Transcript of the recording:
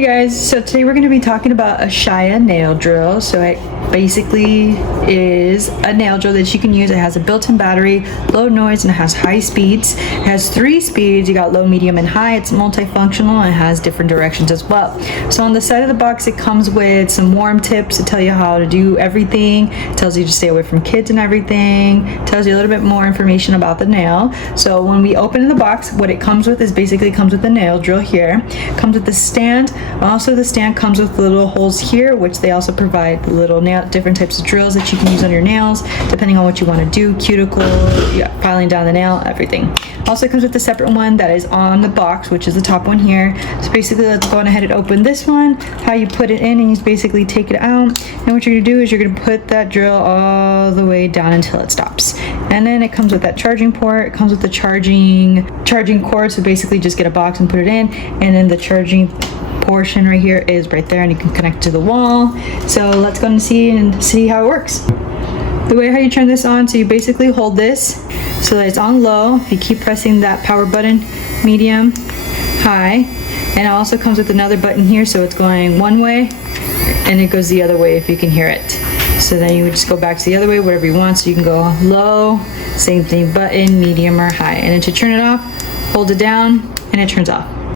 Hey guys, so today we're going to be talking about a Shia nail drill. So it basically is a nail drill that you can use. It has a built-in battery, low noise, and it has high speeds. It has 3 speeds. You got low, medium, and high. It's multifunctional and it has different directions as well. So on the side of the box it comes with some warm tips to tell you how to do everything. It tells you to stay away from kids and everything. It tells you a little bit more information about the nail. So when we open the box, what it comes with is basically comes with the nail drill here. It comes with the stand. Also the stand comes with little holes here, which they also provide little different types of drills that you can use on your nails depending on what you want to do. Cuticle, filing down the nail, everything. Also comes with a separate one that is on the box, which is the top one here. So basically let's go on ahead and open this one. How you put it in, and you basically take it out, and what you're gonna do is you're gonna put that drill all the way down until it stops. And then it comes with that charging port. It comes with the charging cord, so basically just get a box and put it in, and then the charging portion right here is right there, and you can connect to the wall. So let's go and see how it works. The way how you turn this on, so you basically hold this so that it's on low. You keep pressing that power button, medium, high, and it also comes with another button here, so it's going one way and it goes the other way if you can hear it. So then you would just go back to the other way, whatever you want. So you can go low, same thing, button, medium, or high. And then to turn it off, hold it down and it turns off.